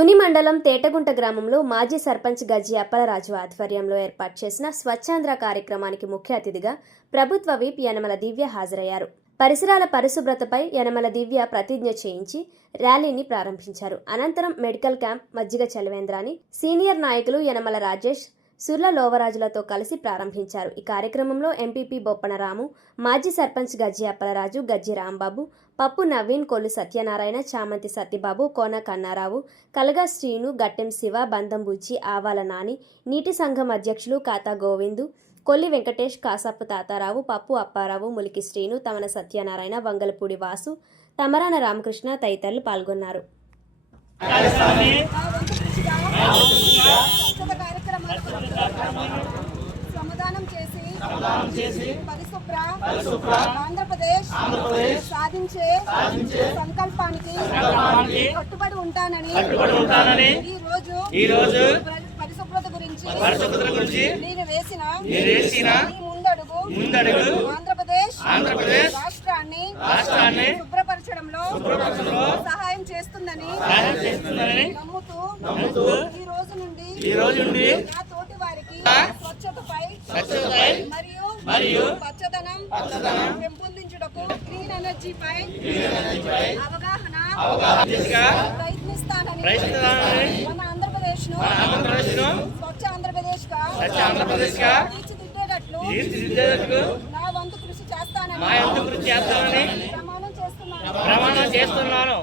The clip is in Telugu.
తుని మండలం తేటగుంట గ్రామంలో మాజీ సర్పంచ్ గజ్జి అప్పలరాజు ఆధ్వర్యంలో ఏర్పాటు చేసిన స్వచ్ఛాంధ్ర కార్యక్రమానికి ముఖ్య అతిథిగా ప్రభుత్వ విప్ యనమల దివ్య హాజరయ్యారు. పరిసరాల పరిశుభ్రతపై యనమల దివ్య ప్రతిజ్ఞ చేయించి ర్యాలీని ప్రారంభించారు. అనంతరం మెడికల్ క్యాంప్ మజ్జిగ చలవేంద్రాన్ని సీనియర్ నాయకులు యనమల రాజేష్, సుర్ల లోవరాజులతో కలిసి ప్రారంభించారు. ఈ కార్యక్రమంలో ఎంపీపీ బొప్పన రాము, మాజీ సర్పంచ్ గజ్జి అప్పలరాజు, గజ్జి రాంబాబు, పప్పు నవీన్, కొల్లు సత్యనారాయణ, చామంతి సత్యబాబు, కోన కన్నారావు, కలగా శ్రీను, గట్టెం శివ, బంధం బుజ్జి, ఆవాల నాని, నీటి సంఘం అధ్యక్షులు కాతా గోవిందు, కొల్లి వెంకటేష్, కాసప్పు తాతారావు, పప్పు అప్పారావు, ములికి శ్రీను, తమన సత్యనారాయణ, వంగలపూడి వాసు, తమరాన రామకృష్ణ తదితరులు పాల్గొన్నారు. శ్రమదానం చేసి పరిశుభ్ర ఆంధ్రప్రదేశ్ సాధించే సంకల్పానికి కట్టుబడి ఉంటానని ఈ రోజు పరిశుభ్రత గురించి నేను వేసిన ముందడుగు ఆంధ్రప్రదేశ్ రాష్ట్రాన్ని శుభ్రపరచడంలో సహాయం చేస్తుందని నమ్ముతూ ఈ రోజు నుండి నా తోటి వారికి స్వచ్ఛతపై మరియు పచ్చదనం పెంపొందించుటకు గ్రీన్ ఎనర్జీపై అవగాహన ప్రయత్నిస్తానని మన ఆంధ్రప్రదేశ్ ను స్వచ్ఛ ఆంధ్రప్రదేశ్ గా తీర్చిదిద్దేటట్లు నా వంతు కృషి చేస్తానని ప్రమాణం చేస్తున్నాను.